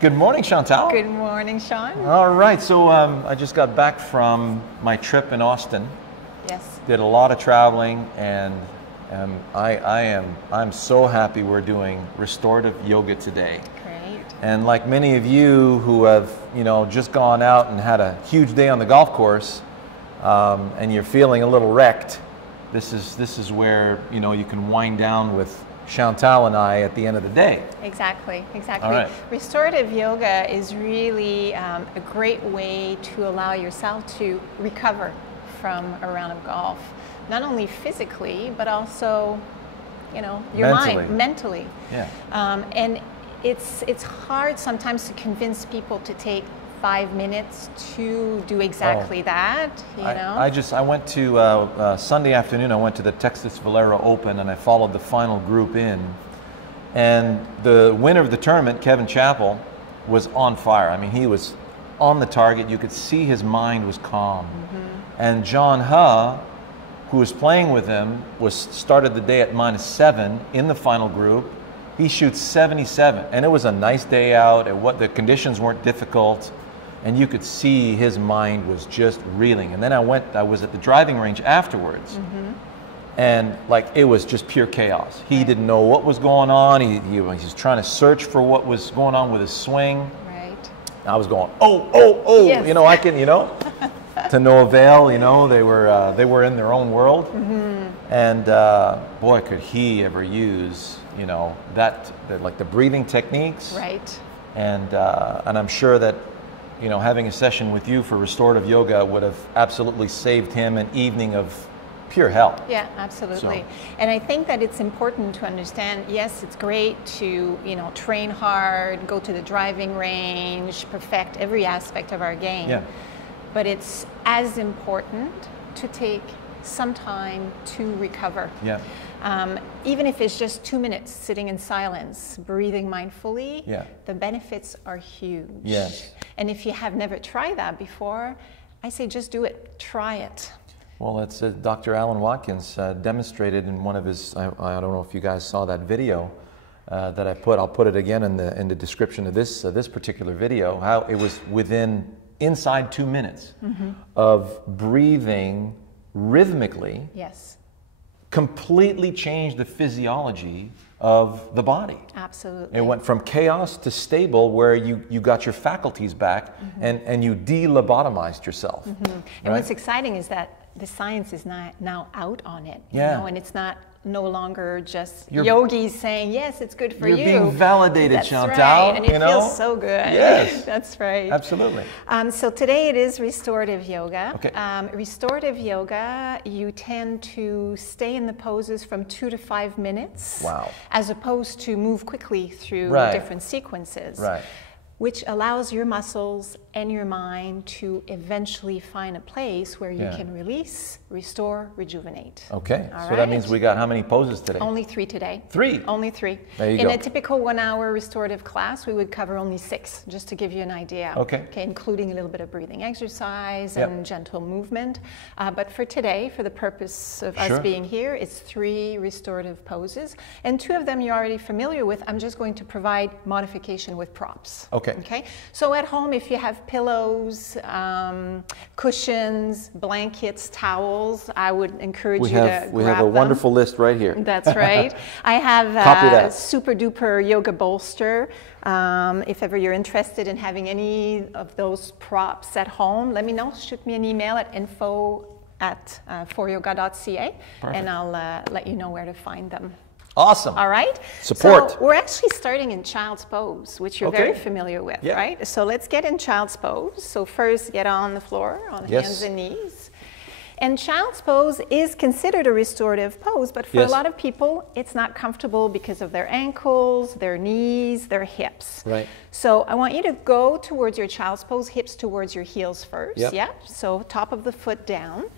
Good morning, Chantal. Good morning, Shawn. All right, so I just got back from my trip in Austin. Yes. Did a lot of traveling, and I'm so happy we're doing restorative yoga today. Great. And like many of you who have, just gone out and had a huge day on the golf course, and you're feeling a little wrecked, this is where you can wind down with Chantal and I at the end of the day. Exactly. All right. Restorative yoga is really a great way to allow yourself to recover from a round of golf, not only physically but also, your mind, mentally. Yeah. And it's hard sometimes to convince people to take 5 minutes to do exactly that. I went to Sunday afternoon. I went to the Texas Valero Open, and I followed the final group in. And the winner of the tournament, Kevin Chappell, was on fire. I mean, he was on the target. You could see his mind was calm. Mm-hmm. And John Huh, who was playing with him, started the day at -7 in the final group. He shoots 77, and it was a nice day out. The conditions weren't difficult. And you could see his mind was just reeling. And then I was at the driving range afterwards, mm-hmm. and it was just pure chaos. He didn't know what was going on. He was trying to search for what was going on with his swing. Right. I was going, oh, yes. I can, to no avail. They were in their own world. Mm-hmm. And boy, could he ever use, the breathing techniques. Right. And I'm sure that, having a session with you for restorative yoga would have absolutely saved him an evening of pure hell. Yeah, absolutely. And I think that it's important to understand, yes, it's great to, train hard, go to the driving range, perfect every aspect of our game. Yeah. But it's as important to take some time to recover. Yeah. Even if it's just 2 minutes sitting in silence, breathing mindfully, the benefits are huge. Yes. And if you have never tried that before, I say just do it. Try it. Well, it's Dr. Alan Watkins demonstrated in one of his, I don't know if you guys saw that video that I'll put it again in the description of this particular video, how it was inside 2 minutes mm-hmm. of breathing rhythmically. Yes. Completely changed the physiology of the body. Absolutely. It went from chaos to stable, where you got your faculties back, mm-hmm. and you de-lobotomized yourself. Mm-hmm. And what's exciting is that the science is now out on it. And it's no longer just yogis saying, yes, it's good for you. You're being validated, That's Chantal. Right. And it feels so good. Yes. That's right. Absolutely. So today it is restorative yoga. Okay. Restorative yoga, you tend to stay in the poses from 2 to 5 minutes. Wow. As opposed to move quickly through different sequences. Right. Which allows your muscles and your mind to eventually find a place where you can release, restore, rejuvenate. Okay, so that means we got how many poses today? Only 3 today. 3? Only 3. There you go. In a typical 1-hour restorative class, we would cover only 6, just to give you an idea. Okay. Including a little bit of breathing exercise and gentle movement. But for today, for the purpose of us being here, it's 3 restorative poses. And 2 of them you're already familiar with. I'm just going to provide modification with props. Okay. So at home, if you have pillows, cushions, blankets, towels, I would encourage you to grab them. We have a wonderful list right here. That's right. I have a super duper yoga bolster. If ever you're interested in having any of those props at home, let me know. Shoot me an email at info@foryoga.ca, and I'll let you know where to find them. Awesome. All right. Support. So we're actually starting in child's pose, which you're very familiar with, right? So let's get in child's pose. So first, get on the floor, on hands and knees. And child's pose is considered a restorative pose, but for a lot of people, it's not comfortable because of their ankles, their knees, their hips. Right. So I want you to go towards your child's pose, hips towards your heels first. Yep. So top of the foot down.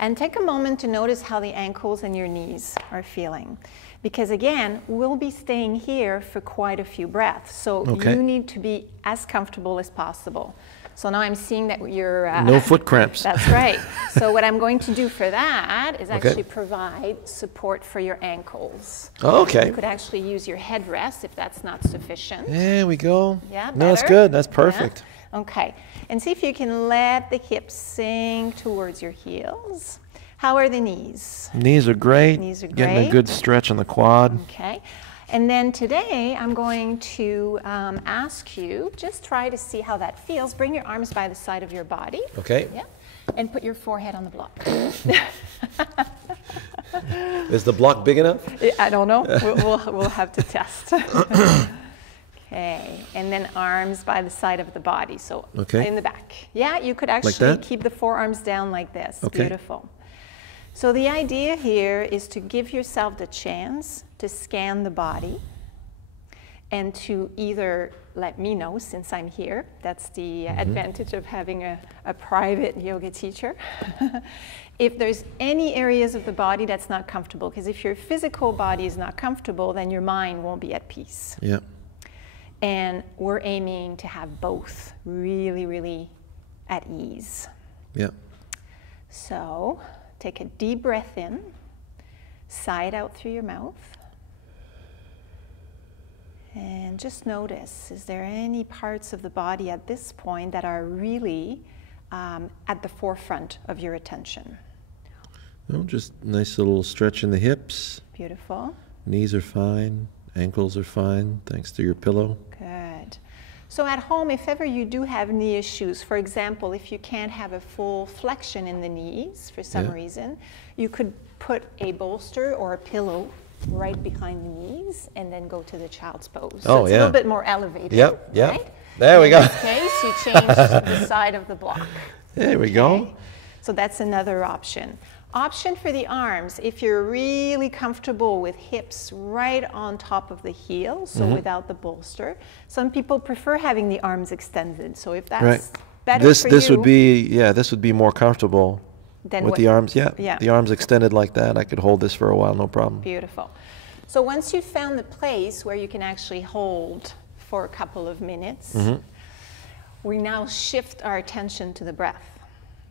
And take a moment to notice how the ankles and your knees are feeling. Because again, we'll be staying here for quite a few breaths. So you need to be as comfortable as possible. So now I'm seeing that you're... no foot cramps. That's right. So what I'm going to do for that is actually provide support for your ankles. Oh, okay. You could actually use your headrest if that's not sufficient. There we go. Yeah, better? No, that's good. That's perfect. Yeah. Okay. And see if you can let the hips sink towards your heels. How are the knees? Knees are great. Knees are great. Getting a good stretch on the quad. Okay. And then today I'm going to ask you, just try to see how that feels. Bring your arms by the side of your body. Okay. Yeah. And put your forehead on the block. Is the block big enough? I don't know. We'll have to test. Okay. And then arms by the side of the body. So in the back. Yeah, you could actually keep the forearms down like this. Okay. Beautiful. So the idea here is to give yourself the chance to scan the body and to either let me know, since I'm here, that's the advantage of having a private yoga teacher, if there's any areas of the body that's not comfortable, because if your physical body is not comfortable, then your mind won't be at peace. Yeah. And we're aiming to have both really, really at ease. Yeah. So take a deep breath in, sigh it out through your mouth, and just notice, is there any parts of the body at this point that are really at the forefront of your attention? No, just nice little stretch in the hips. Beautiful. Knees are fine, ankles are fine, thanks to your pillow. Good. So at home, if ever you do have knee issues, for example, if you can't have a full flexion in the knees for some reason, you could put a bolster or a pillow right behind the knees and then go to the child's pose. So it's a little bit more elevated. Yep, yep. Right? There we go. In this case, you change the side of the block. There we go. So that's another option. Option for the arms, if you're really comfortable with hips right on top of the heel, so without the bolster. Some people prefer having the arms extended. So if that's better for you. This would be, this would be more comfortable with the arms. Yeah. The arms extended like that. I could hold this for a while, no problem. Beautiful. So once you've found the place where you can actually hold for a couple of minutes, we now shift our attention to the breath.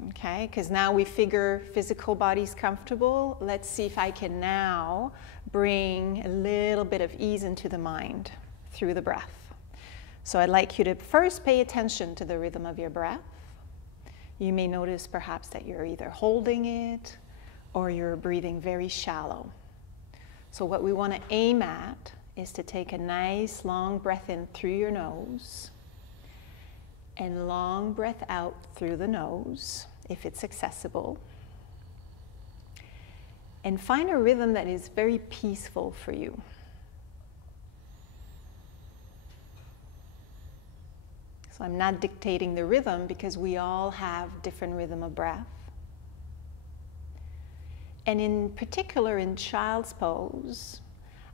Okay, because now we figure physical body's comfortable. Let's see if I can now bring a little bit of ease into the mind through the breath. So I'd like you to first pay attention to the rhythm of your breath. You may notice perhaps that you're either holding it or you're breathing very shallow. So what we want to aim at is to take a nice long breath in through your nose and long breath out through the nose, if it's accessible. And find a rhythm that is very peaceful for you. So I'm not dictating the rhythm because we all have different rhythm of breath. And in particular in child's pose,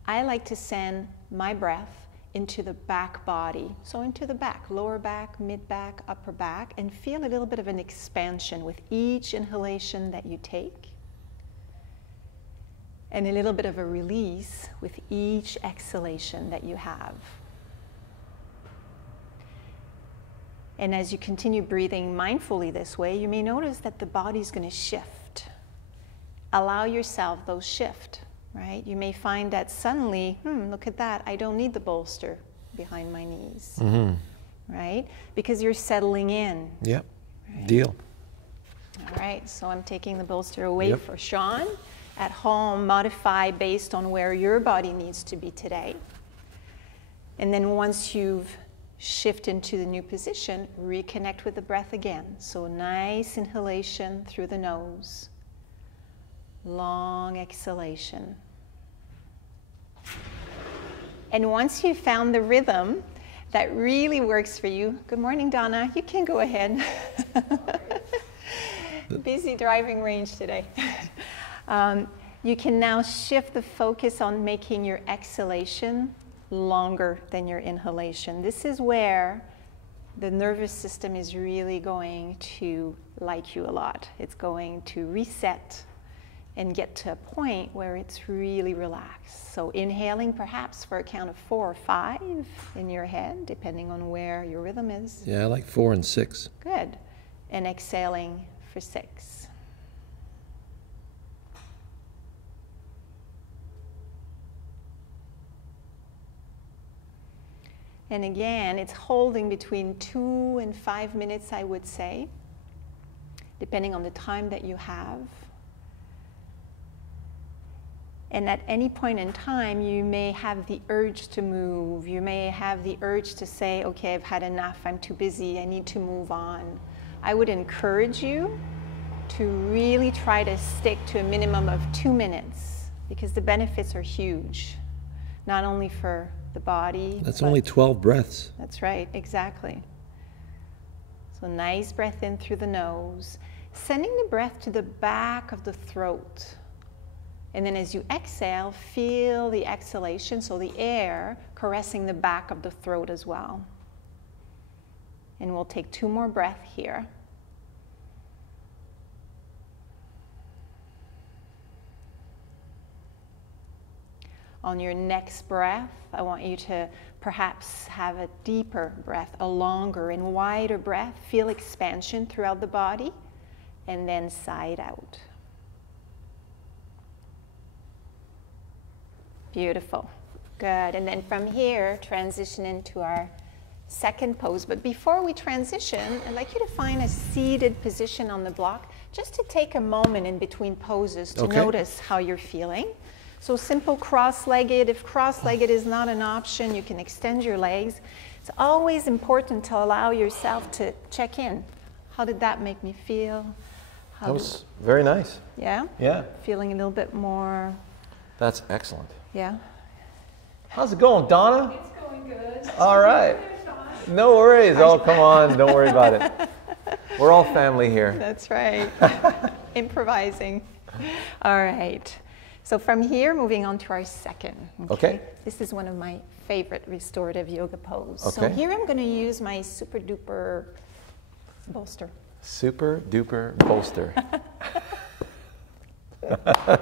I like to send my breath into the back body, so into the back, lower back, mid back, upper back, and feel a little bit of an expansion with each inhalation that you take, and a little bit of a release with each exhalation that you have. And as you continue breathing mindfully this way, you may notice that the body's going to shift. Allow yourself those shift. Right? You may find that suddenly, look at that, I don't need the bolster behind my knees. Right? Because you're settling in. Yep. Right? Deal. All right, so I'm taking the bolster away for Shawn. At home, modify based on where your body needs to be today. And then once you've shifted into the new position, reconnect with the breath again. So nice inhalation through the nose. Long exhalation. And once you've found the rhythm that really works for you, good morning, Donna, you can go ahead. Busy driving range today. You can now shift the focus on making your exhalation longer than your inhalation. This is where the nervous system is really going to like you a lot. It's going to reset. and get to a point where it's really relaxed. So inhaling perhaps for a count of 4 or 5 in your head, depending on where your rhythm is. Yeah, I like 4 and 6. Good. And exhaling for 6. And again, it's holding between 2 and 5 minutes, I would say, depending on the time that you have. And at any point in time, you may have the urge to move. You may have the urge to say, okay, I've had enough, I'm too busy, I need to move on. I would encourage you to really try to stick to a minimum of 2 minutes, because the benefits are huge, not only for the body. That's only 12 breaths. That's right, exactly. So nice breath in through the nose, sending the breath to the back of the throat. And then as you exhale, feel the exhalation, so the air caressing the back of the throat as well. And we'll take 2 more breaths here. On your next breath, I want you to perhaps have a deeper breath, a longer and wider breath. Feel expansion throughout the body, and then side out. Beautiful. Good. And then from here, transition into our second pose. But before we transition, I'd like you to find a seated position on the block, just to take a moment in between poses to notice how you're feeling. So simple cross-legged. If cross-legged is not an option, you can extend your legs. It's always important to allow yourself to check in. How did that make me feel? That was very nice. Yeah? Yeah. Feeling a little bit more... That's excellent. Yeah. How's it going, Donna? It's going good. All right. No worries. Oh, come on. Don't worry about it. We're all family here. That's right. Improvising. All right. So from here, moving on to our second. Okay. This is one of my favorite restorative yoga poses. Okay. So here I'm going to use my super duper bolster. Super duper bolster.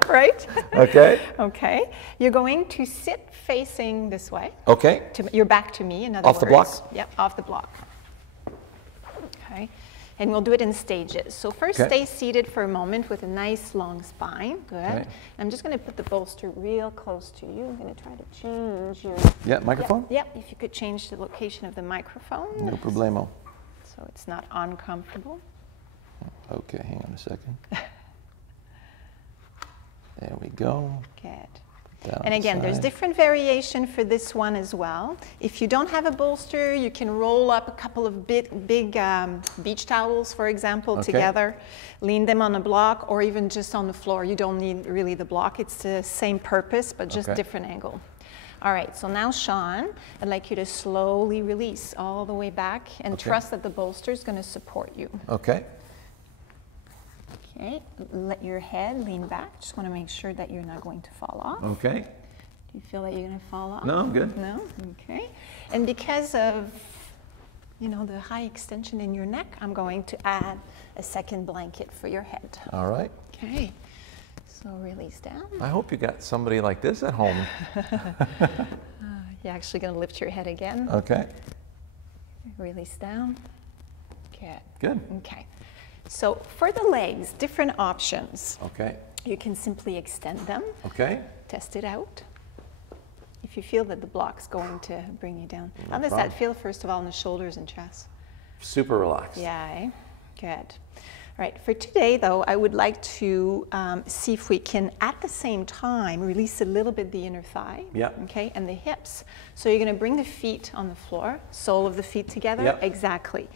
Right? Okay. Okay. You're going to sit facing this way. Okay. Your back to me, in other words. Off the block? Yep, off the block. Okay. And we'll do it in stages. So first, stay seated for a moment with a nice long spine. Good. Okay. I'm just going to put the bolster real close to you. I'm going to try to change your... microphone? Yep, if you could change the location of the microphone. No problemo. So it's not uncomfortable. Okay, hang on a second. There we go. Good. Down and again, there's different variation for this one as well. If you don't have a bolster, you can roll up a couple of big beach towels, for example, together, lean them on a block, or even just on the floor. You don't need really the block. It's the same purpose, but just different angle. All right, so now, Shawn, I'd like you to slowly release all the way back and trust that the bolster is going to support you. Okay. Okay, let your head lean back. Just want to make sure that you're not going to fall off. Okay. Do you feel that you're going to fall off? No, I'm good. No? Okay. And because of, the high extension in your neck, I'm going to add a second blanket for your head. All right. Okay. So release down. I hope you got somebody like this at home. You're actually going to lift your head again. Okay. Release down. Good. Good. Okay. So for the legs, different options. Okay. You can simply extend them. Okay. Test it out. If you feel that the block's going to bring you down. How does that feel, first of all, in the shoulders and chest? Super relaxed. Yeah, eh? Good. All right, for today, though, I would like to see if we can, at the same time, release a little bit the inner thigh, okay, and the hips. So you're going to bring the feet on the floor, sole of the feet together. Yep. Exactly.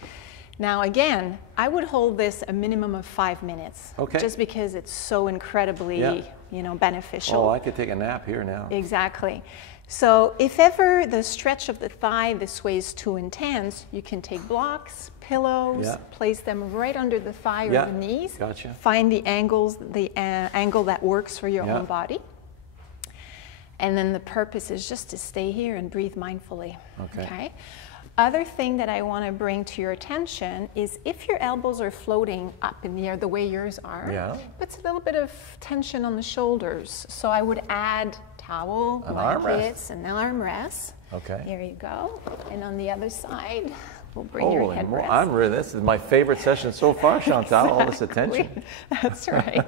Now, again, I would hold this a minimum of 5 minutes, just because it's so incredibly, beneficial. Oh, I could take a nap here now. Exactly. So if ever the stretch of the thigh this way is too intense, you can take blocks, pillows, place them right under the thigh or the knees. Gotcha. Find the angles, the angle that works for your own body. And then the purpose is just to stay here and breathe mindfully. Okay. Other thing that I want to bring to your attention is if your elbows are floating up in the air the way yours are, puts a little bit of tension on the shoulders. So I would add towel, blankets, and an armrest. Okay. Here you go. And on the other side, we'll bring your headrest. I'm really, this is my favorite session so far, Chantal, exactly. All this attention. That's right.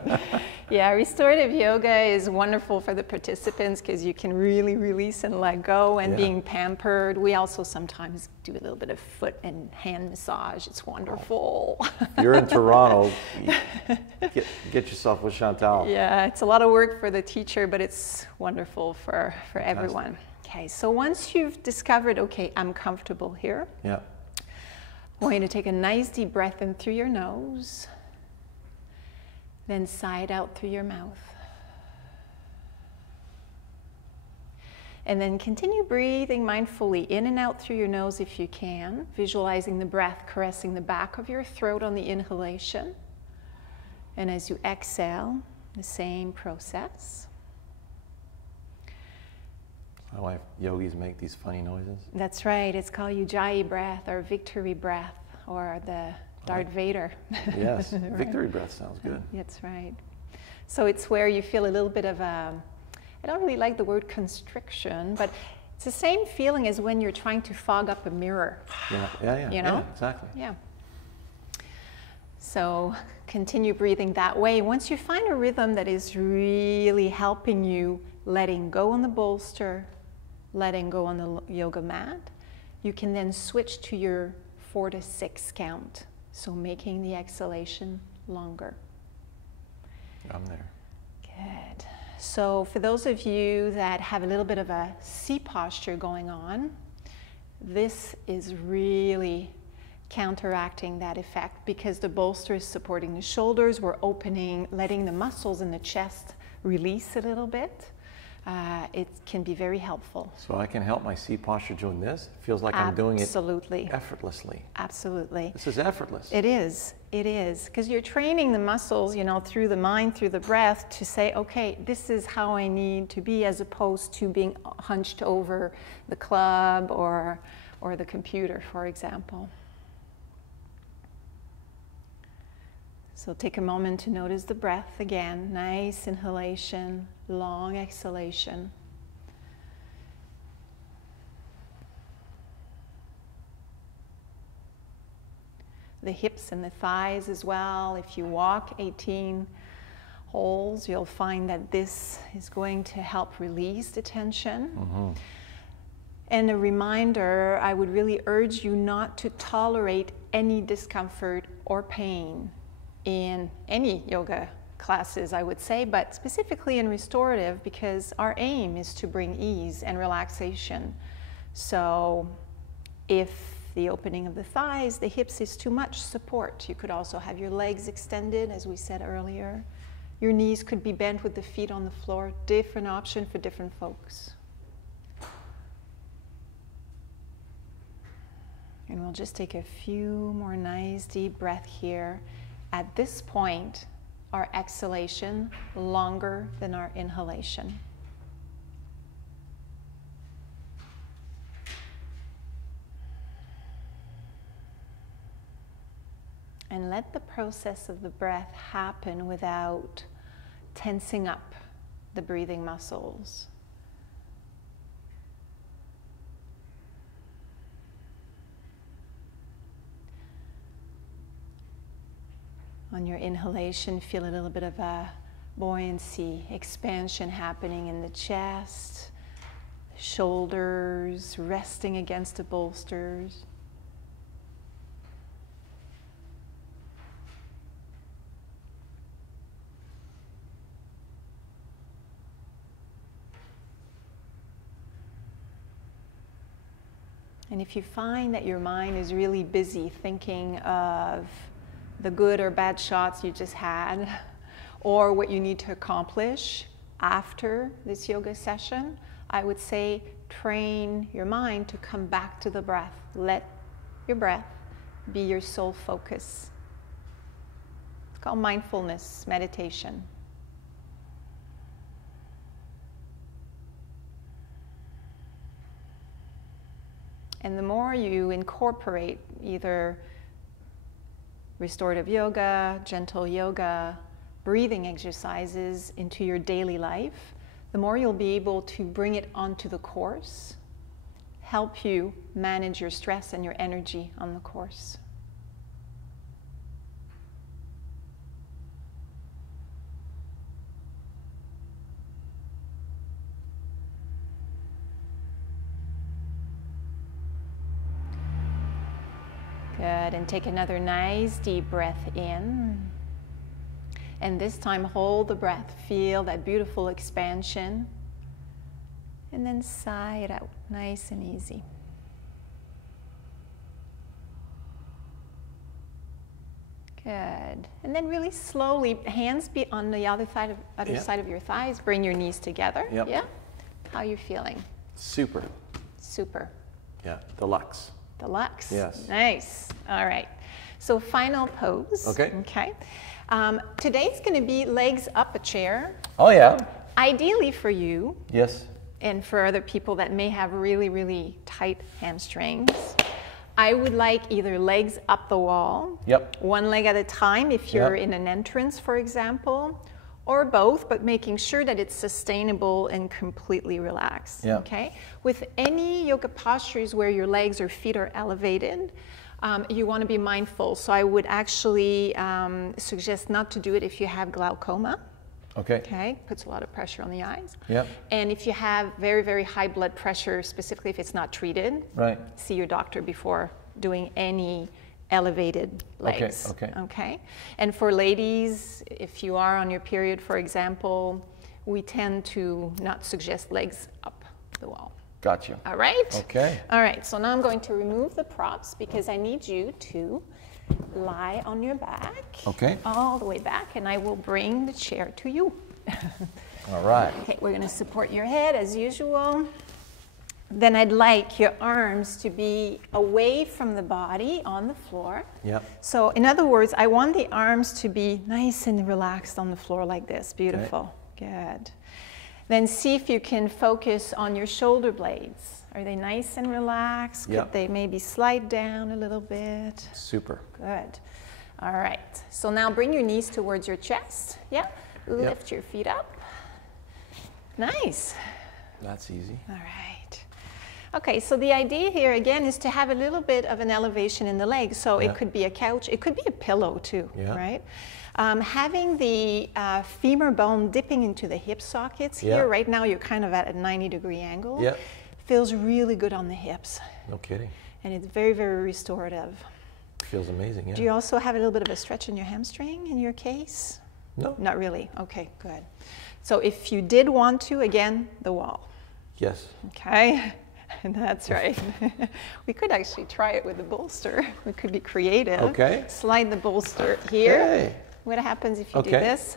Yeah, restorative yoga is wonderful for the participants because you can really release and let go and being pampered. We also sometimes do a little bit of foot and hand massage. It's wonderful. If you're in Toronto, get yourself with Chantal. Yeah, it's a lot of work for the teacher, but it's wonderful for everyone. Okay, so once you've discovered, okay, I'm comfortable here. Yeah. I want you to take a nice deep breath in through your nose, then sigh it out through your mouth. And then continue breathing mindfully in and out through your nose if you can, visualizing the breath caressing the back of your throat on the inhalation. And as you exhale, the same process. Why yogis make these funny noises? That's right. It's called Ujjayi breath or victory breath or the Darth Vader. Yes, right. Victory breath sounds good. That's right. So it's where you feel a little bit of a, I don't really like the word constriction, but it's the same feeling as when you're trying to fog up a mirror. Yeah. You know? Yeah, exactly. Yeah. So continue breathing that way. Once you find a rhythm that is really helping you, letting go on the bolster, letting go on the yoga mat, you can then switch to your 4 to 6 count. So making the exhalation longer. I'm there. Good. So for those of you that have a little bit of a C posture going on, this is really counteracting that effect because the bolster is supporting the shoulders. We're opening, letting the muscles in the chest release a little bit. It can be very helpful. So I can help my C posture doing this? It feels like I'm doing it effortlessly. Absolutely. This is effortless. It is. It is. Because you're training the muscles, you know, through the mind, through the breath to say, okay, this is how I need to be as opposed to being hunched over the club or the computer, for example. So take a moment to notice the breath again. Nice inhalation, long exhalation. The hips and the thighs as well. If you walk 18 holes, you'll find that this is going to help release the tension. Mm-hmm. And a reminder, I would really urge you not to tolerate any discomfort or pain in any yoga classes, I would say, but specifically in restorative because our aim is to bring ease and relaxation. So if the opening of the thighs, the hips is too much support, you could also have your legs extended, as we said earlier. Your knees could be bent with the feet on the floor. Different option for different folks. And we'll just take a few more nice deep breaths here. At this point, our exhalation longer than our inhalation. And let the process of the breath happen without tensing up the breathing muscles. On your inhalation, feel a little bit of a buoyancy, expansion happening in the chest, shoulders resting against the bolsters. And if you find that your mind is really busy thinking of the good or bad shots you just had, or what you need to accomplish after this yoga session, I would say train your mind to come back to the breath. Let your breath be your sole focus. It's called mindfulness meditation. And the more you incorporate either restorative yoga, gentle yoga, breathing exercises into your daily life, the more you'll be able to bring it onto the course, help you manage your stress and your energy on the course. Good, and take another nice deep breath in. And this time hold the breath, feel that beautiful expansion. And then sigh it out, nice and easy. Good. And then really slowly, hands be on the other side of your thighs, bring your knees together. Yep. Yeah? How are you feeling? Super. Super. Yeah, deluxe. Deluxe. Yes. Nice. All right. So final pose. Okay. Okay. Today's going to be legs up a chair. Oh, yeah. Ideally for you. Yes. And for other people that may have really, really tight hamstrings, I would like either legs up the wall. Yep. One leg at a time if you're in an entrance, for example, or both, but making sure that it's sustainable and completely relaxed. Yeah. Okay. With any yoga postures where your legs or feet are elevated, you want to be mindful. So I would actually suggest not to do it if you have glaucoma. Okay. Okay, puts a lot of pressure on the eyes. Yep. And if you have very, very high blood pressure, specifically if it's not treated, right, see your doctor before doing any elevated legs. Okay. Okay. And for ladies, if you are on your period, for example, we tend to not suggest legs up the wall. Gotcha. All right? Okay. All right, so now I'm going to remove the props because I need you to lie on your back. Okay. All the way back, and I will bring the chair to you. All right. Okay, we're going to support your head as usual. Then I'd like your arms to be away from the body on the floor. Yep. So in other words, I want the arms to be nice and relaxed on the floor like this. Beautiful. Okay. Good. Then see if you can focus on your shoulder blades. Are they nice and relaxed? Yep. Could they maybe slide down a little bit? Super. Good. All right. So now bring your knees towards your chest. Yeah. Lift your feet up. Nice. That's easy. All right. Okay, so the idea here again is to have a little bit of an elevation in the legs. So it could be a couch, it could be a pillow too, right? Having the femur bone dipping into the hip sockets here, right now you're kind of at a 90-degree angle. Feels really good on the hips. No kidding. And it's very, very restorative. Feels amazing, yeah. Do you also have a little bit of a stretch in your hamstring in your case? No. Not really. Okay, good. So if you did want to, again, the wall. Yes. Okay. That's right. We could actually try it with the bolster. We could be creative. Okay. Slide the bolster here. Okay. What happens if you do this?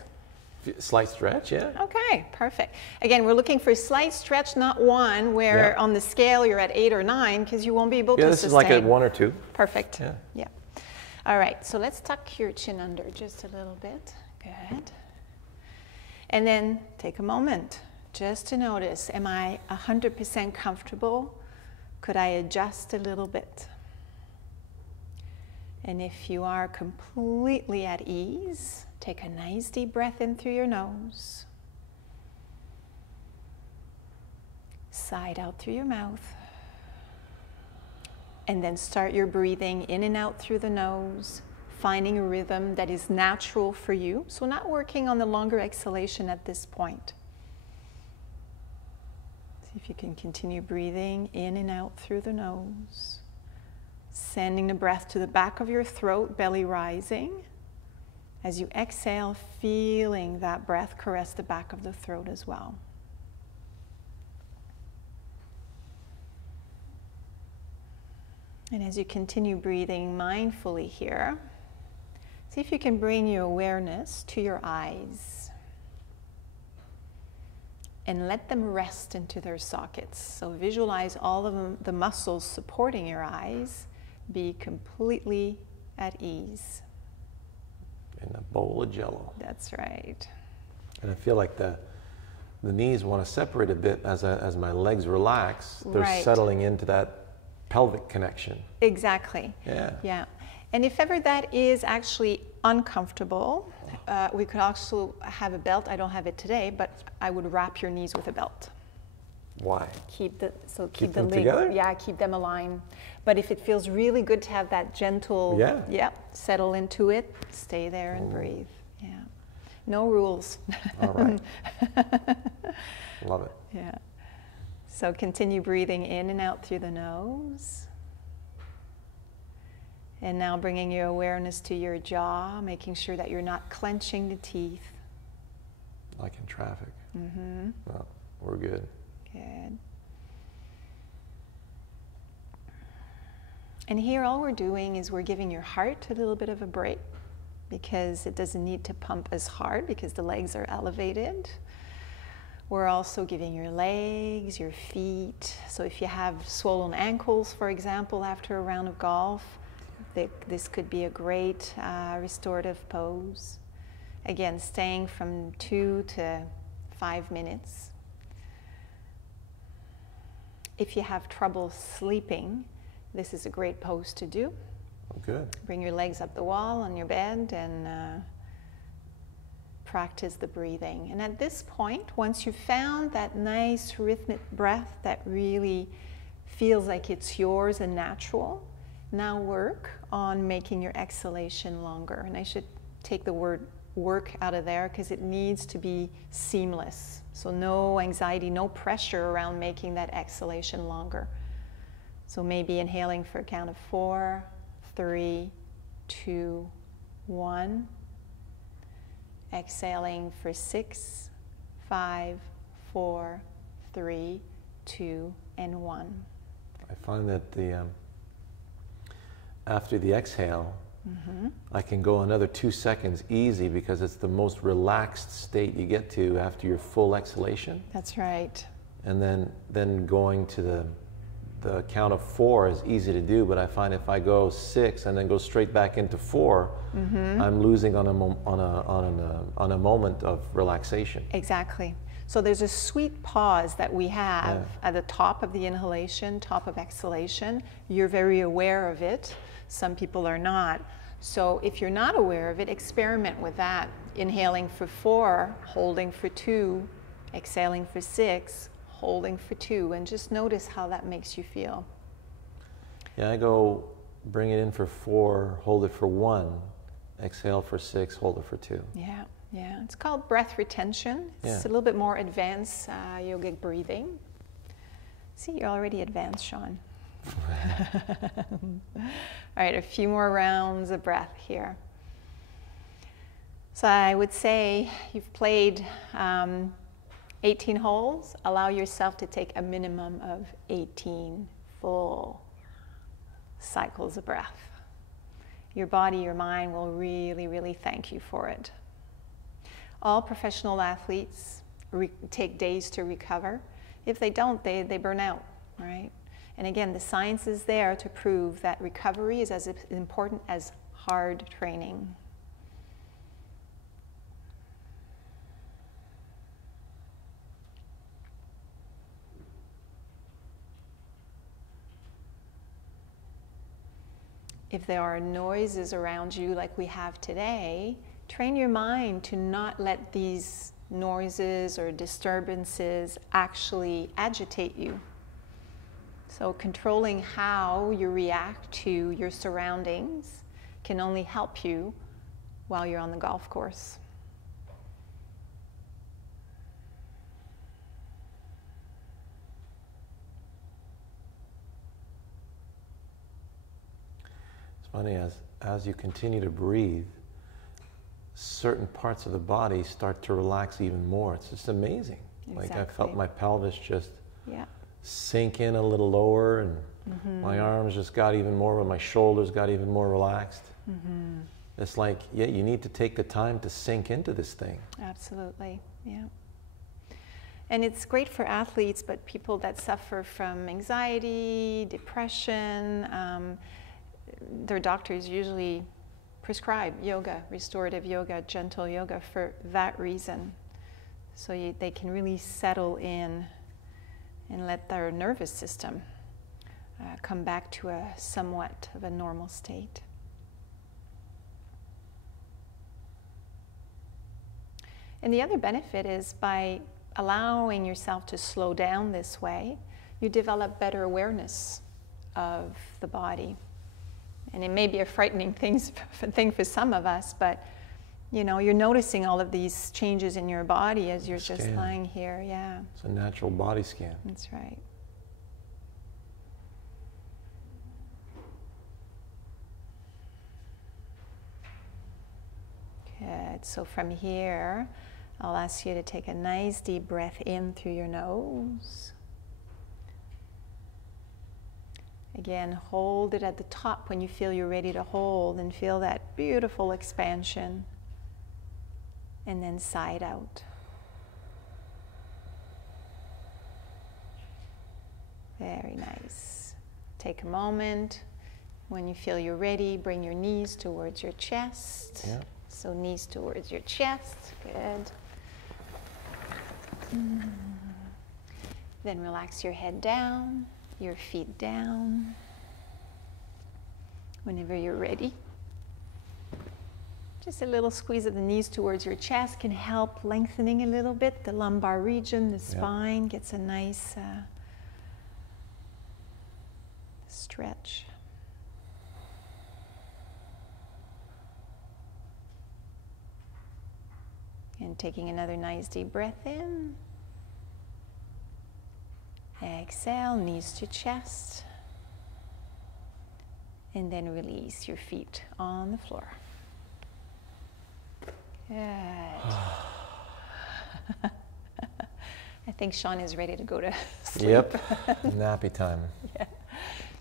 Slight stretch, yeah. Okay, perfect. Again, we're looking for a slight stretch, not one where on the scale you're at 8 or 9 because you won't be able to sustain. This is like a 1 or 2. Perfect. Yeah. All right, so let's tuck your chin under just a little bit. Good. And then take a moment just to notice, am I 100% comfortable? Could I adjust a little bit? And if you are completely at ease, take a nice deep breath in through your nose. Sigh it out through your mouth. And then start your breathing in and out through the nose, finding a rhythm that is natural for you. So not working on the longer exhalation at this point. See if you can continue breathing in and out through the nose. Sending the breath to the back of your throat, belly rising. As you exhale, feeling that breath caress the back of the throat as well. And as you continue breathing mindfully here, see if you can bring your awareness to your eyes and let them rest into their sockets. So visualize all of the muscles supporting your eyes be completely at ease. In a bowl of Jell-O. That's right. And I feel like the knees want to separate a bit as my legs relax. They're settling into that pelvic connection. Exactly. Yeah. Yeah. And if ever that is actually uncomfortable, we could also have a belt. I don't have it today, but I would wrap your knees with a belt. Why? Keep the them leg, together? yeah, keep them aligned. But if it feels really good to have that gentle, settle into it, stay there and breathe. Yeah. No rules. All right. Love it. Yeah. So continue breathing in and out through the nose. And now bringing your awareness to your jaw, making sure that you're not clenching the teeth. Like in traffic. Mm-hmm. Well, we're good. Good. And here all we're doing is we're giving your heart a little bit of a break, because it doesn't need to pump as hard because the legs are elevated. We're also giving your legs, your feet. So if you have swollen ankles, for example, after a round of golf, this could be a great restorative pose. Again, staying from 2 to 5 minutes. If you have trouble sleeping, this is a great pose to do. Oh, good. Bring your legs up the wall on your bed and practice the breathing. And at this point, once you've found that nice rhythmic breath that really feels like it's yours and natural, now work on making your exhalation longer. And I should take the word work out of there because it needs to be seamless. So no anxiety, no pressure around making that exhalation longer. So maybe inhaling for a count of 4, 3, 2, 1. Exhaling for 6, 5, 4, 3, 2, and 1. I find that after the exhale, I can go another 2 seconds easy because it's the most relaxed state you get to after your full exhalation. That's right. And then going to the count of 4 is easy to do, but I find if I go 6 and then go straight back into 4, I'm losing on a moment of relaxation. Exactly. So there's a sweet pause that we have at the top of the inhalation, top of exhalation. You're very aware of it. Some people are not. So if you're not aware of it, experiment with that. Inhaling for 4, holding for 2, exhaling for 6, holding for 2, and just notice how that makes you feel. Yeah, I go bring it in for 4, hold it for 1, exhale for 6, hold it for 2. Yeah, yeah. It's called breath retention. It's a little bit more advanced yogic breathing. See, you're already advanced, Shawn. All right, a few more rounds of breath here. So I would say you've played 18 holes. Allow yourself to take a minimum of 18 full cycles of breath. Your body, your mind will really, really thank you for it. All professional athletes take days to recover. If they don't, they burn out, right? And again, the science is there to prove that recovery is as important as hard training. If there are noises around you like we have today, train your mind to not let these noises or disturbances actually agitate you. So controlling how you react to your surroundings can only help you while you're on the golf course. It's funny, as you continue to breathe, certain parts of the body start to relax even more. It's just amazing. Exactly. Like I felt my pelvis just sink in a little lower, and my arms just got even more, my shoulders got even more relaxed. It's like, you need to take the time to sink into this thing. Absolutely, yeah. And it's great for athletes, but people that suffer from anxiety, depression, their doctors usually prescribe yoga, restorative yoga, gentle yoga for that reason. So they can really settle in and let their nervous system come back to a somewhat of a normal state. And the other benefit is by allowing yourself to slow down this way, you develop better awareness of the body. And it may be a frightening thing for some of us, but you know, you're noticing all of these changes in your body as you're just lying here. Yeah. It's a natural body scan. That's right. Good. So from here, I'll ask you to take a nice deep breath in through your nose. Again, hold it at the top when you feel you're ready to hold, and feel that beautiful expansion. And then side out. Very nice. Take a moment. When you feel you're ready, bring your knees towards your chest. Yeah. So knees towards your chest. Good. Then relax your head down, your feet down. Whenever you're ready. Just a little squeeze of the knees towards your chest can help lengthening a little bit. The lumbar region, the spine gets a nice stretch. And taking another nice deep breath in. Exhale, knees to chest. And then release your feet on the floor. Good. I think Shawn is ready to go to sleep. Yep. Nappy time. Yeah.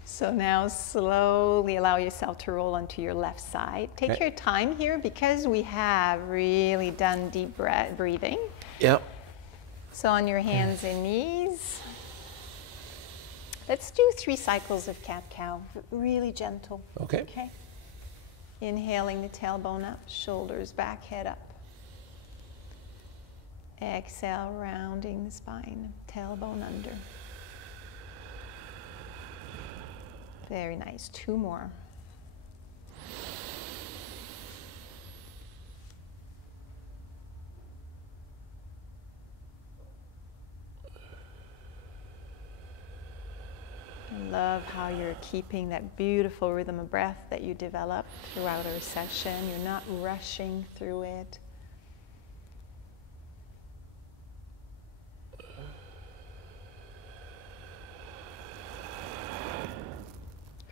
So now slowly allow yourself to roll onto your left side. Take your time here because we have really done deep breathing. Yep. So on your hands and knees. Let's do 3 cycles of cat-cow, really gentle. Okay. Okay. Inhaling the tailbone up, shoulders back, head up. Exhale, rounding the spine, tailbone under. Very nice. 2 more. I love how you're keeping that beautiful rhythm of breath that you developed throughout our session. You're not rushing through it.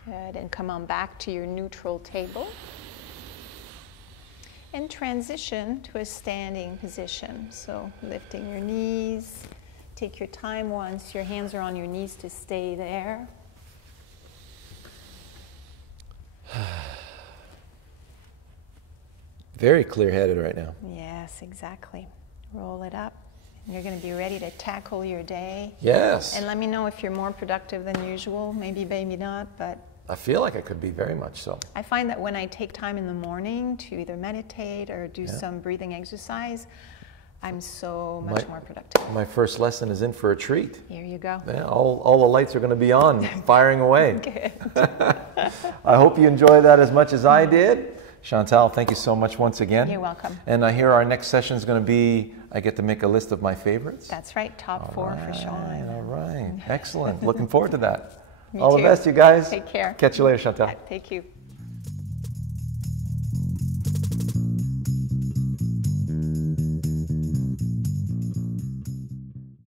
Good, and come on back to your neutral table. And transition to a standing position. So lifting your knees. Take your time once your hands are on your knees to stay there. Very clear-headed right now. Yes, exactly. Roll it up. You're going to be ready to tackle your day. Yes. And let me know if you're more productive than usual. Maybe not, but I feel like I could be very much so. I find that when I take time in the morning to either meditate or do some breathing exercise, I'm so much more productive. My first lesson is in for a treat. Here you go. Yeah, all the lights are going to be on, firing away. Good. I hope you enjoy that as much as I did. Chantal, thank you so much once again. You're welcome. And I hear our next session is going to be, I get to make a list of my favorites. That's right, top 4 for Shawn. All right, excellent. Looking forward to that. Me All too. the best, you guys. Take care. Catch you later, Chantal. Thank you.